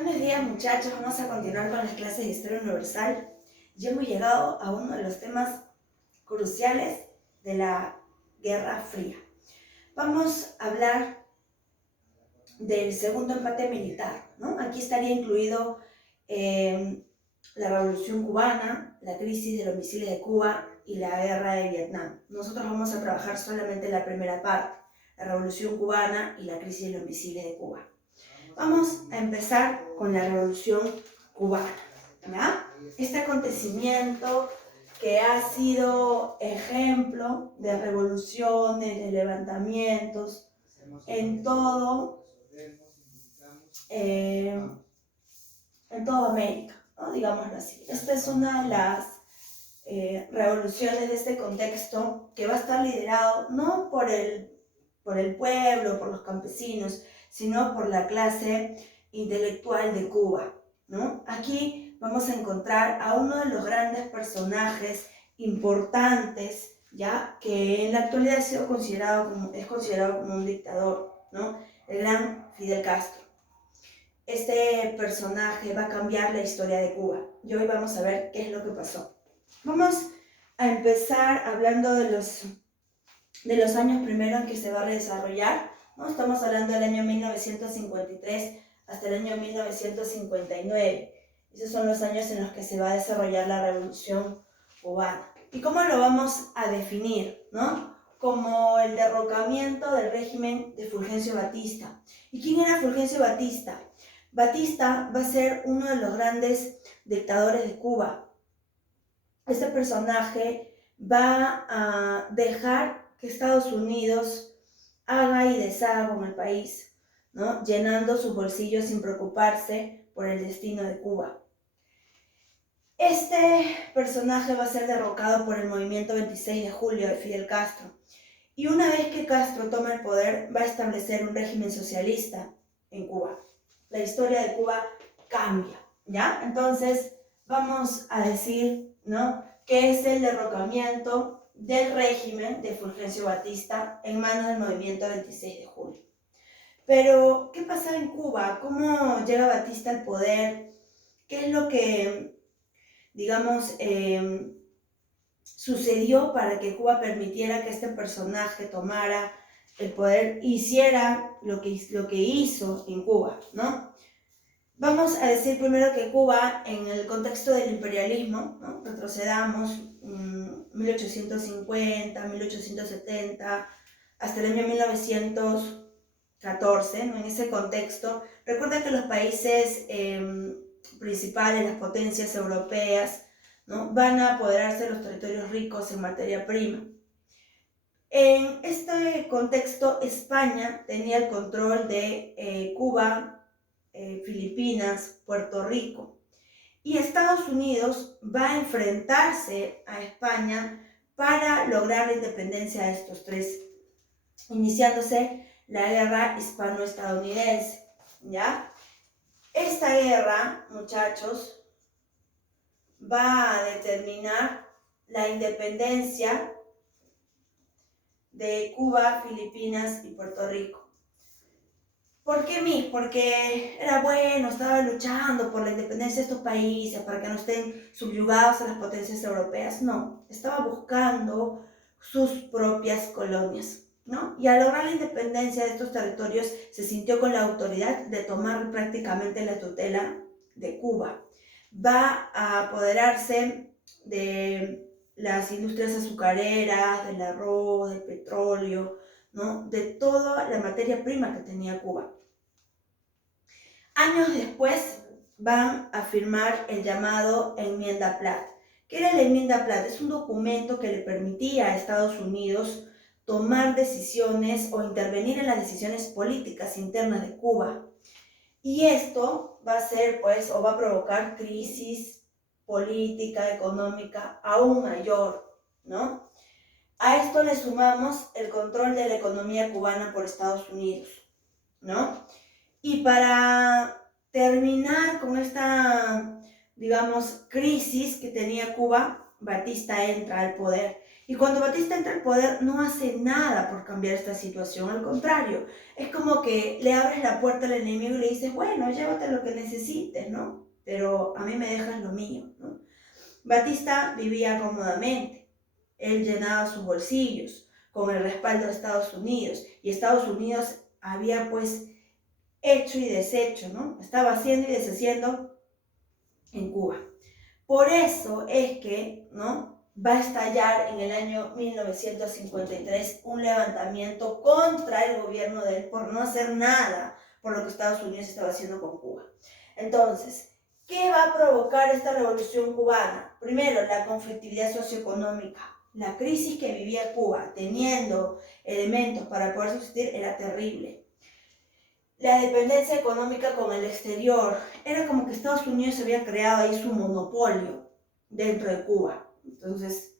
Buenos días muchachos, vamos a continuar con las clases de Historia Universal. Ya hemos llegado a uno de los temas cruciales de la Guerra Fría. Vamos a hablar del segundo empate militar, ¿no? Aquí estaría incluido la Revolución Cubana, la crisis de los misiles de Cuba y la Guerra de Vietnam. Nosotros vamos a trabajar solamente la primera parte, la Revolución Cubana y la crisis de los misiles de Cuba. Vamos a empezar con la Revolución Cubana, ¿ya? Este acontecimiento que ha sido ejemplo de revoluciones, de levantamientos en toda América, ¿no? Digámoslo así. Esta es una de las revoluciones de este contexto que va a estar liderado no por el pueblo, por los campesinos, sino por la clase intelectual de Cuba, ¿no? Aquí vamos a encontrar a uno de los grandes personajes importantes, ya que en la actualidad es considerado como un dictador, ¿no? El gran Fidel Castro. Este personaje va a cambiar la historia de Cuba y hoy vamos a ver qué es lo que pasó. Vamos a empezar hablando de los años primero en que se va a desarrollar, ¿no? Estamos hablando del año 1953 hasta el año 1959. Esos son los años en los que se va a desarrollar la Revolución Cubana. ¿Y cómo lo vamos a definir, no? Como el derrocamiento del régimen de Fulgencio Batista. ¿Y quién era Fulgencio Batista? Batista va a ser uno de los grandes dictadores de Cuba. Este personaje va a dejar que Estados Unidos haga y deshaga con el país, ¿no? Llenando sus bolsillos sin preocuparse por el destino de Cuba. Este personaje va a ser derrocado por el movimiento 26 de julio de Fidel Castro. Y una vez que Castro toma el poder, va a establecer un régimen socialista en Cuba. La historia de Cuba cambia, ¿ya? Entonces, vamos a decir, ¿no?, que es el derrocamiento del régimen de Fulgencio Batista en manos del movimiento 26 de julio. Pero, ¿qué pasa en Cuba? ¿Cómo llega Batista al poder? ¿Qué es lo que, digamos, sucedió para que Cuba permitiera que este personaje tomara el poder, hiciera lo que hizo en Cuba, ¿no? Vamos a decir primero que Cuba, en el contexto del imperialismo, ¿no?, retrocedamos 1850, 1870, hasta el año 1914, ¿no? En ese contexto, recuerda que los países principales, las potencias europeas, ¿no?, van a apoderarse de los territorios ricos en materia prima. En este contexto, España tenía el control de Cuba, Filipinas, Puerto Rico. Y Estados Unidos va a enfrentarse a España para lograr la independencia de estos tres, iniciándose la guerra hispano-estadounidense, ¿ya? Esta guerra, muchachos, va a determinar la independencia de Cuba, Filipinas y Puerto Rico. ¿Por qué mí? Porque era bueno, estaba luchando por la independencia de estos países, para que no estén subyugados a las potencias europeas. No, estaba buscando sus propias colonias, ¿no? Y al lograr la independencia de estos territorios, se sintió con la autoridad de tomar prácticamente la tutela de Cuba. Va a apoderarse de las industrias azucareras, del arroz, del petróleo, ¿no?, de toda la materia prima que tenía Cuba. Años después van a firmar el llamado Enmienda Platt. ¿Qué era la Enmienda Platt? Es un documento que le permitía a Estados Unidos tomar decisiones o intervenir en las decisiones políticas internas de Cuba. Y esto va a ser, pues, o va a provocar crisis política, económica aún mayor, ¿no? A esto le sumamos el control de la economía cubana por Estados Unidos, ¿no? Y para terminar con esta, digamos, crisis que tenía Cuba, Batista entra al poder. Y cuando Batista entra al poder no hace nada por cambiar esta situación, al contrario, es como que le abres la puerta al enemigo y le dices, bueno, llévate lo que necesites, ¿no? Pero a mí me dejas lo mío, ¿no? Batista vivía cómodamente, él llenaba sus bolsillos con el respaldo de Estados Unidos y Estados Unidos había pues hecho y deshecho, ¿no? Estaba haciendo y deshaciendo en Cuba. Por eso es que, ¿no?, va a estallar en el año 1953 un levantamiento contra el gobierno de él por no hacer nada por lo que Estados Unidos estaba haciendo con Cuba. Entonces, ¿qué va a provocar esta revolución cubana? Primero, la conflictividad socioeconómica. La crisis que vivía Cuba, teniendo elementos para poder subsistir, era terrible. La dependencia económica con el exterior. Era como que Estados Unidos había creado ahí su monopolio dentro de Cuba. Entonces,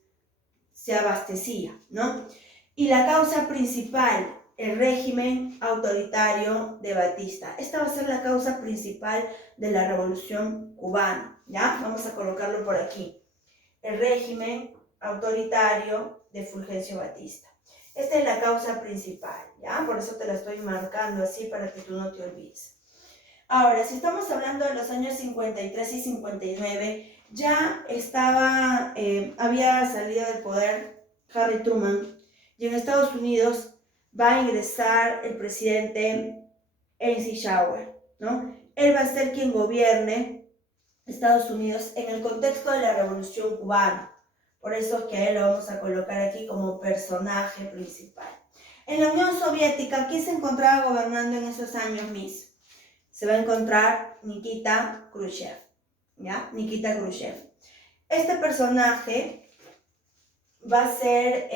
se abastecía, ¿no? Y la causa principal, el régimen autoritario de Batista. Esta va a ser la causa principal de la revolución cubana, ¿ya? Vamos a colocarlo por aquí. El régimen autoritario de Fulgencio Batista. Esta es la causa principal, ¿ya? Por eso te la estoy marcando así para que tú no te olvides. Ahora, si estamos hablando de los años 53 y 59, ya había salido del poder Harry Truman y en Estados Unidos va a ingresar el presidente Eisenhower, ¿no? Él va a ser quien gobierne Estados Unidos en el contexto de la Revolución Cubana. Por eso es que a él lo vamos a colocar aquí como personaje principal. En la Unión Soviética, ¿quién se encontraba gobernando en esos años, Miss? Se va a encontrar Nikita Khrushchev, ¿ya? Nikita Khrushchev. Este personaje va a ser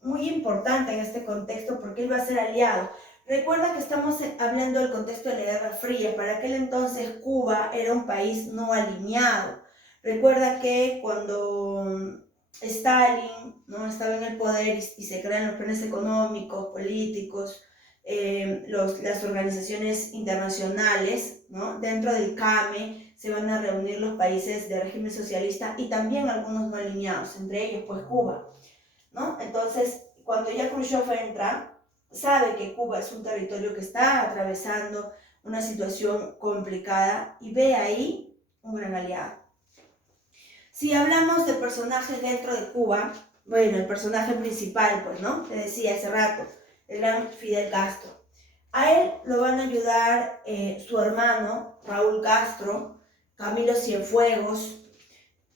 muy importante en este contexto porque él va a ser aliado. Recuerda que estamos hablando del contexto de la Guerra Fría. Para aquel entonces Cuba era un país no alineado. Recuerda que cuando Stalin, ¿no?, estaba en el poder y se crean los planes económicos, políticos, las organizaciones internacionales, ¿no?, dentro del CAME se van a reunir los países de régimen socialista y también algunos no alineados, entre ellos pues Cuba, ¿no? Entonces, cuando ya Khrushchev entra, sabe que Cuba es un territorio que está atravesando una situación complicada y ve ahí un gran aliado. Si hablamos de personajes dentro de Cuba, bueno, el personaje principal, pues, ¿no?, te decía hace rato, el gran Fidel Castro. A él lo van a ayudar su hermano Raúl Castro, Camilo Cienfuegos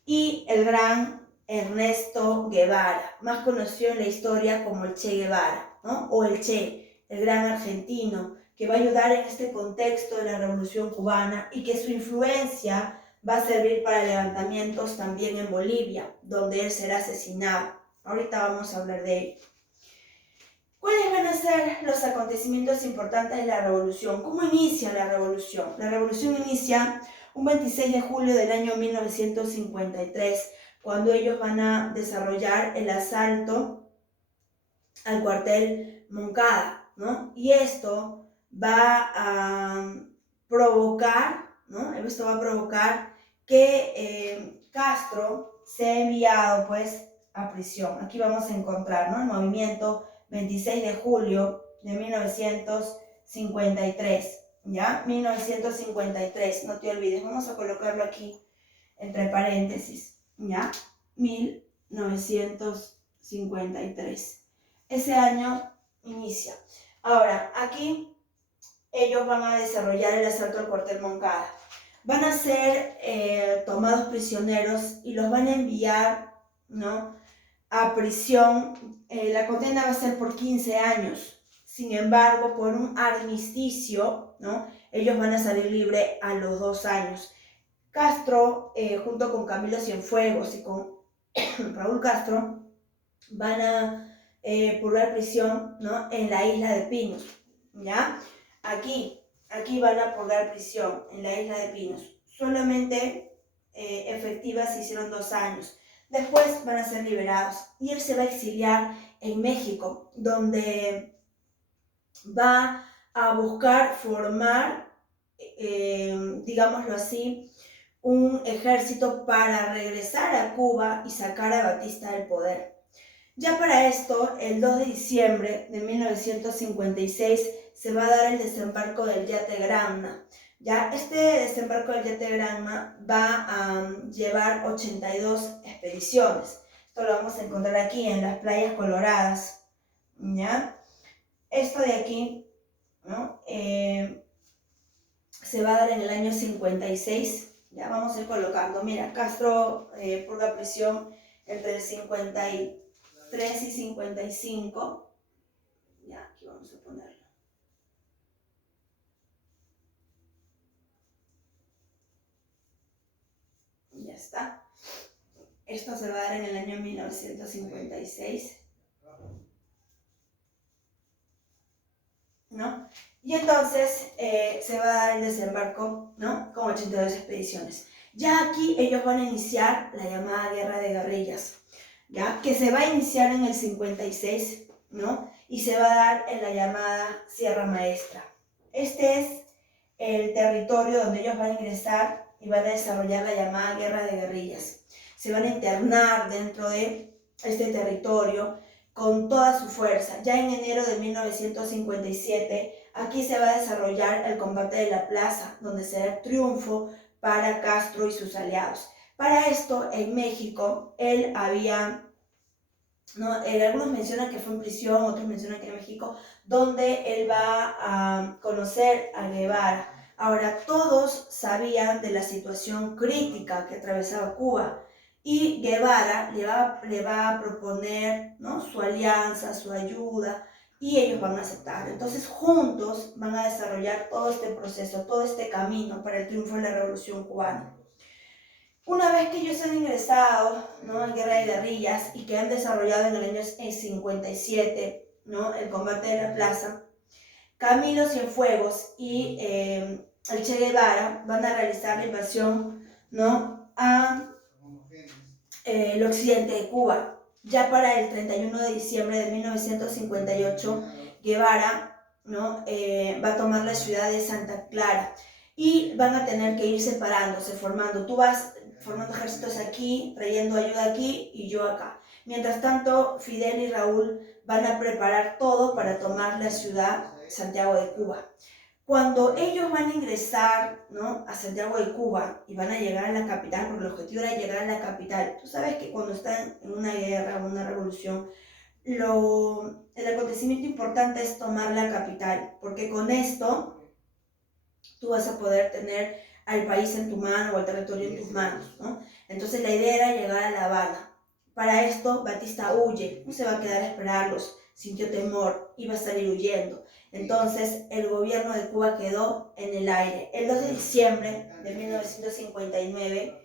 y el gran Ernesto Guevara, más conocido en la historia como el Che Guevara, ¿no?, o el Che, el gran argentino, que va a ayudar en este contexto de la Revolución Cubana y que su influencia va a servir para levantamientos también en Bolivia, donde él será asesinado. Ahorita vamos a hablar de ello. ¿Cuáles van a ser los acontecimientos importantes de la revolución? ¿Cómo inicia la revolución? La revolución inicia un 26 de julio del año 1953, cuando ellos van a desarrollar el asalto al cuartel Moncada, ¿no? Y esto va a provocar, ¿no?, esto va a provocar que Castro sea enviado pues a prisión. Aquí vamos a encontrar, ¿no?, el movimiento 26 de julio de 1953, ¿ya? 1953, no te olvides, vamos a colocarlo aquí entre paréntesis, ¿ya? 1953. Ese año inicia. Ahora, aquí ellos van a desarrollar el asalto al cuartel Moncada. Van a ser tomados prisioneros y los van a enviar, ¿no?, a prisión. La condena va a ser por 15 años. Sin embargo, por un armisticio, ¿no?, ellos van a salir libres a los 2 años. Castro, junto con Camilo Cienfuegos y con Raúl Castro, van a purgar prisión, ¿no?, en la isla de Pinos, ¿ya? Aquí van a purgar prisión en la isla de Pinos. Solamente efectivas se hicieron 2 años. Después van a ser liberados y él se va a exiliar en México, donde va a buscar formar, digámoslo así, un ejército para regresar a Cuba y sacar a Batista del poder. Ya para esto, el 2 de diciembre de 1956 se va a dar el desembarco del yate Granma. Ya este desembarco del yate Granma va a llevar 82 expediciones. Esto lo vamos a encontrar aquí en las playas coloradas. ¿Ya? Esto de aquí, ¿no? Se va a dar en el año 56. Ya vamos a ir colocando. Mira, Castro purga prisión entre el 53 y 55. Ya, aquí vamos a ponerlo. Ya está. Esto se va a dar en el año 1956. ¿No? Y entonces se va a dar el desembarco, ¿no? Con 82 expediciones. Ya aquí ellos van a iniciar la llamada guerra de guerrillas, ¿ya? Que se va a iniciar en el 56, ¿no? Y se va a dar en la llamada Sierra Maestra. Este es el territorio donde ellos van a ingresar y van a desarrollar la llamada guerra de guerrillas. Se van a internar dentro de este territorio con toda su fuerza. Ya en enero de 1957, aquí se va a desarrollar el combate de la plaza, donde será triunfo para Castro y sus aliados. Para esto, en México, él había, ¿no? Algunos mencionan que fue en prisión, otros mencionan que en México, donde él va a conocer a Guevara. Ahora, todos sabían de la situación crítica que atravesaba Cuba, y Guevara le va a proponer, ¿no? Su alianza, su ayuda, y ellos van a aceptar. Entonces juntos van a desarrollar todo este proceso, todo este camino para el triunfo de la Revolución Cubana. Una vez que ellos han ingresado, ¿no?, en guerra de guerrillas y que han desarrollado en el año 57, ¿no?, el combate de la plaza, Camilo Cienfuegos y el Che Guevara van a realizar la invasión, ¿no?, a el occidente de Cuba. Ya para el 31 de diciembre de 1958, Guevara, ¿no?, va a tomar la ciudad de Santa Clara y van a tener que ir separándose, formando. Tú vas formando ejércitos aquí, trayendo ayuda aquí y yo acá. Mientras tanto, Fidel y Raúl van a preparar todo para tomar la ciudad Santiago de Cuba. Cuando ellos van a ingresar, ¿no?, a Santiago de Cuba y van a llegar a la capital, porque el objetivo era llegar a la capital, tú sabes que cuando están en una guerra o una revolución, el acontecimiento importante es tomar la capital, porque con esto tú vas a poder tener al país en tu mano o al territorio en tus manos, ¿no? Entonces la idea era llegar a La Habana. Para esto Batista huye, no se va a quedar a esperarlos, sintió temor, iba a salir huyendo. Entonces el gobierno de Cuba quedó en el aire. El 2 de diciembre de 1959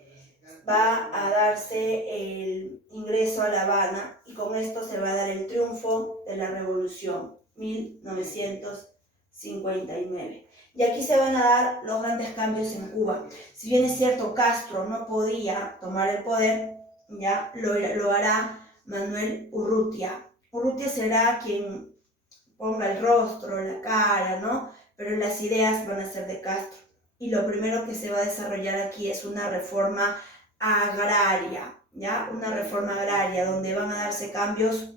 va a darse el ingreso a La Habana y con esto se va a dar el triunfo de la revolución, 1959. Y aquí se van a dar los grandes cambios en Cuba. Si bien es cierto, Castro no podía tomar el poder, ya lo hará Manuel Urrutia. Urrutia será quien ponga el rostro, la cara, ¿no? Pero las ideas van a ser de Castro. Y lo primero que se va a desarrollar aquí es una reforma agraria, ¿ya? Una reforma agraria donde van a darse cambios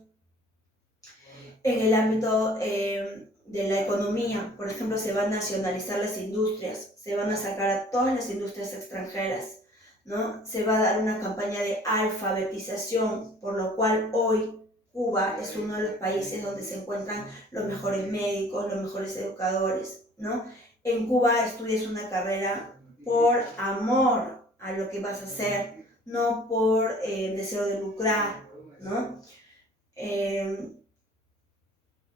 en el ámbito de la economía. Por ejemplo, se van a nacionalizar las industrias, se van a sacar a todas las industrias extranjeras, ¿no? Se va a dar una campaña de alfabetización, por lo cual hoy Cuba es uno de los países donde se encuentran los mejores médicos, los mejores educadores, ¿no? En Cuba estudias una carrera por amor a lo que vas a hacer, no por deseo de lucrar, ¿no?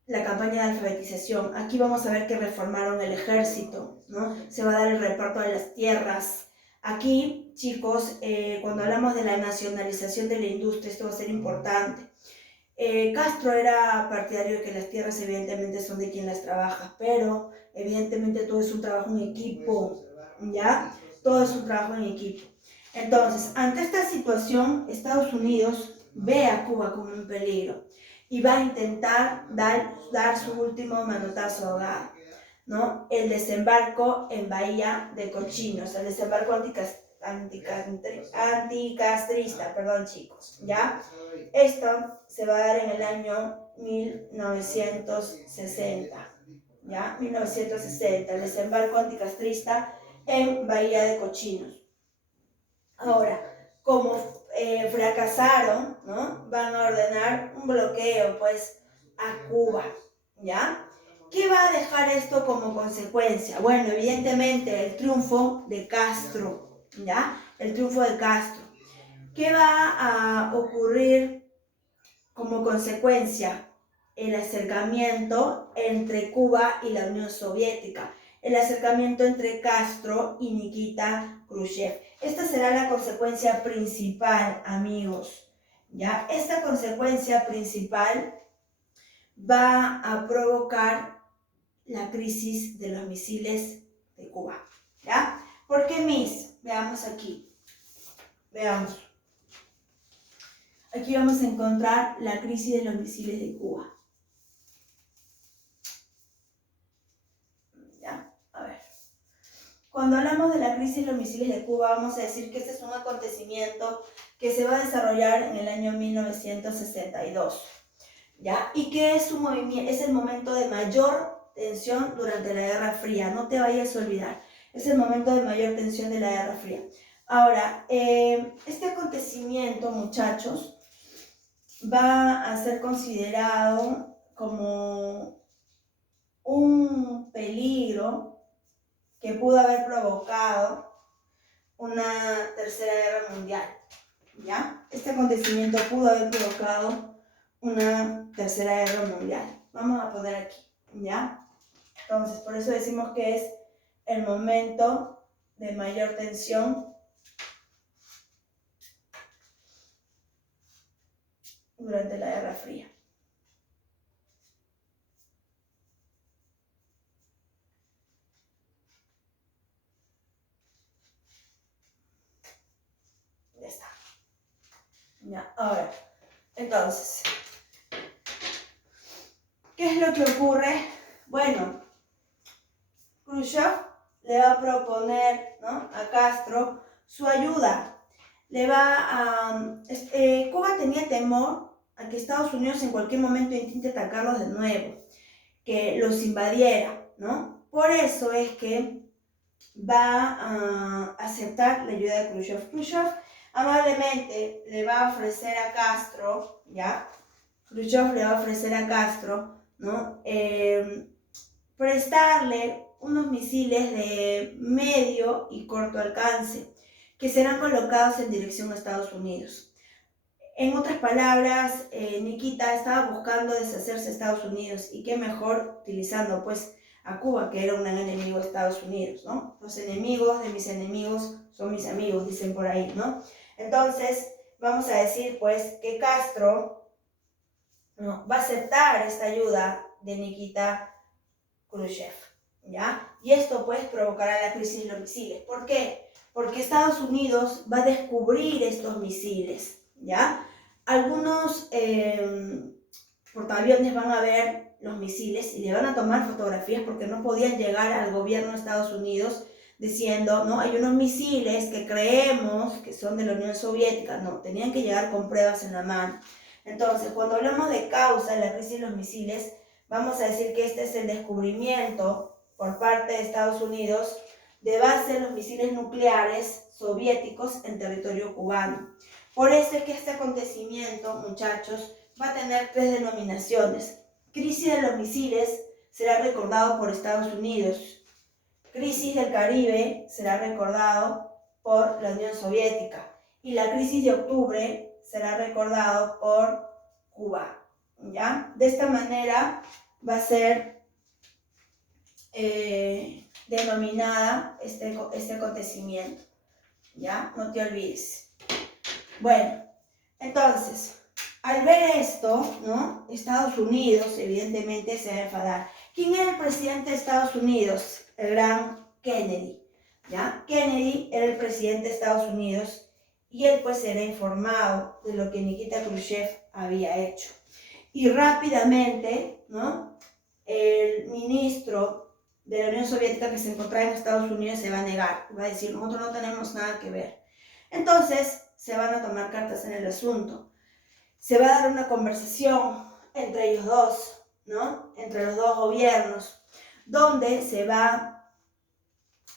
La campaña de alfabetización. Aquí vamos a ver que reformaron el ejército, ¿no? Se va a dar el reparto de las tierras. Aquí, chicos, cuando hablamos de la nacionalización de la industria, esto va a ser importante. Castro era partidario de que las tierras evidentemente son de quien las trabaja, pero evidentemente todo es un trabajo en equipo, ¿ya? Todo es un trabajo en equipo. Entonces, ante esta situación, Estados Unidos ve a Cuba como un peligro y va a intentar dar su último manotazo ahogado, ¿no? El desembarco en Bahía de Cochinos, el desembarco anticastrista, perdón chicos, ¿ya? Esto se va a dar en el año 1960, ¿ya? 1960, el desembarco anticastrista en Bahía de Cochinos. Ahora, como fracasaron, ¿no? Van a ordenar un bloqueo, pues, a Cuba, ¿ya? ¿Qué va a dejar esto como consecuencia? Bueno, evidentemente el triunfo de Castro, ¿ya? El triunfo de Castro. ¿Qué va a ocurrir como consecuencia? El acercamiento entre Cuba y la Unión Soviética. El acercamiento entre Castro y Nikita Khrushchev. Esta será la consecuencia principal, amigos, ¿ya? Esta consecuencia principal va a provocar la crisis de los misiles de Cuba, ¿ya? ¿Por qué mis? Veamos aquí. Veamos. Aquí vamos a encontrar la crisis de los misiles de Cuba. ¿Ya? A ver. Cuando hablamos de la crisis de los misiles de Cuba, vamos a decir que este es un acontecimiento que se va a desarrollar en el año 1962, ¿ya? Y que es el momento de mayor tensión durante la Guerra Fría. No te vayas a olvidar. Es el momento de mayor tensión de la Guerra Fría. Ahora, este acontecimiento, muchachos, va a ser considerado como un peligro que pudo haber provocado una tercera guerra mundial, ¿ya? Este acontecimiento pudo haber provocado una tercera guerra mundial. Vamos a poner aquí, ¿ya? Entonces, por eso decimos que es el momento de mayor tensión durante la Guerra Fría. Ya está. Ya, ahora, entonces, ¿qué es lo que ocurre? Bueno, Khrushchev le va a proponer, ¿no?, a Castro su ayuda. Cuba tenía temor a que Estados Unidos en cualquier momento intente atacarlos de nuevo, que los invadiera, ¿no? Por eso es que va a aceptar la ayuda de Khrushchev. Khrushchev amablemente le va a ofrecer a Castro, ¿ya? Khrushchev le va a ofrecer a Castro, ¿no?, prestarle unos misiles de medio y corto alcance que serán colocados en dirección a Estados Unidos. En otras palabras, Nikita estaba buscando deshacerse de Estados Unidos, y qué mejor utilizando pues a Cuba, que era un gran enemigo de Estados Unidos, ¿no? Los enemigos de mis enemigos son mis amigos, dicen por ahí, ¿no? Entonces, vamos a decir pues que Castro, ¿no?, va a aceptar esta ayuda de Nikita Khrushchev, ¿ya? Y esto pues provocará la crisis de los misiles. ¿Por qué? Porque Estados Unidos va a descubrir estos misiles, ¿ya? Algunos portaaviones van a ver los misiles y le van a tomar fotografías, porque no podían llegar al gobierno de Estados Unidos diciendo, no, hay unos misiles que creemos que son de la Unión Soviética. No, tenían que llegar con pruebas en la mano. Entonces, cuando hablamos de causa de la crisis de los misiles, vamos a decir que este es el descubrimiento por parte de Estados Unidos de base de los misiles nucleares soviéticos en territorio cubano. Por eso es que este acontecimiento, muchachos, va a tener tres denominaciones. Crisis de los misiles será recordado por Estados Unidos. Crisis del Caribe será recordado por la Unión Soviética. Y la crisis de octubre será recordado por Cuba, ¿ya? De esta manera va a ser denominada este acontecimiento, ¿ya? No te olvides. Bueno, entonces, al ver esto, ¿no?, Estados Unidos evidentemente se va a enfadar. ¿Quién era el presidente de Estados Unidos? El gran Kennedy, ¿ya? Kennedy era el presidente de Estados Unidos, y él pues era informado de lo que Nikita Khrushchev había hecho. Y rápidamente, ¿no?, el ministro de la Unión Soviética que se encontraba en Estados Unidos se va a negar, va a decir, nosotros no tenemos nada que ver. Entonces, se van a tomar cartas en el asunto. Se va a dar una conversación entre ellos dos, ¿no? Entre los dos gobiernos, donde se va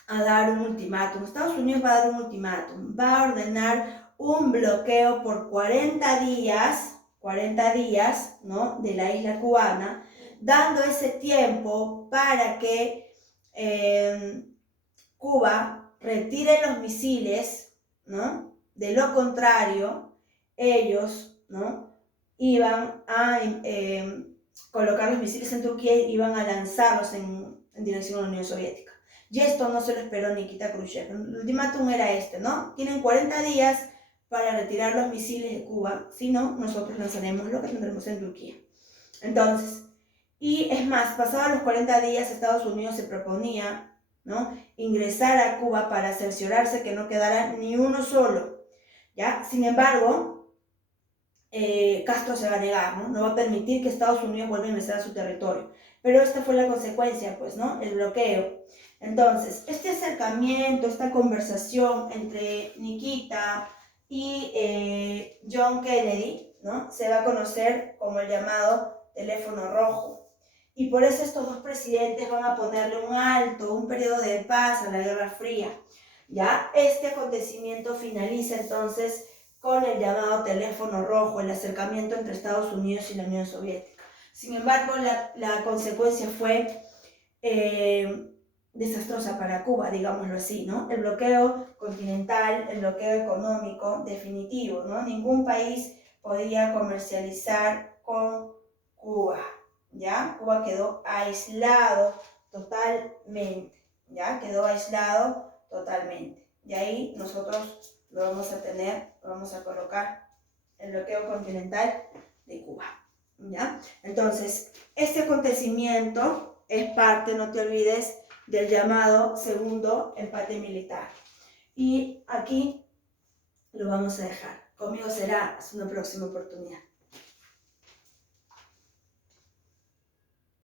a dar un ultimátum. Estados Unidos va a dar un ultimátum, va a ordenar un bloqueo por 40 días, ¿no? De la isla cubana, dando ese tiempo para que Cuba retire los misiles, ¿no? De lo contrario, ellos, ¿no? Iban a colocar los misiles en Turquía y iban a lanzarlos en dirección a la Unión Soviética. Y esto no se lo esperó Nikita Khrushchev. El ultimátum era este, ¿no? Tienen 40 días para retirar los misiles de Cuba, si no, nosotros lanzaremos lo que tendremos en Turquía. Entonces, y es más, pasados los 40 días, Estados Unidos se proponía, ¿no? Ingresar a Cuba para cerciorarse que no quedara ni uno solo, ¿ya? Sin embargo, Castro se va a negar, ¿no? No va a permitir que Estados Unidos vuelva a ingresar a su territorio. Pero esta fue la consecuencia, pues, ¿no? El bloqueo. Entonces, este acercamiento, esta conversación entre Nikita y John Kennedy, ¿no? Se va a conocer como el llamado teléfono rojo. Y por eso estos dos presidentes van a ponerle un alto, un periodo de paz a la Guerra Fría. ¿Ya? Este acontecimiento finaliza entonces con el llamado teléfono rojo, el acercamiento entre Estados Unidos y la Unión Soviética. Sin embargo, la consecuencia fue desastrosa para Cuba, digámoslo así, ¿no? El bloqueo continental, el bloqueo económico definitivo, ¿no? Ningún país podía comercializar con Cuba, ¿ya? Cuba quedó aislado totalmente, ¿ya? Quedó aislado totalmente. Y ahí nosotros lo vamos a tener, lo vamos a colocar el bloqueo continental de Cuba, ¿ya? Entonces, este acontecimiento es parte, no te olvides, del llamado segundo empate militar. Y aquí lo vamos a dejar. Conmigo será hasta una próxima oportunidad.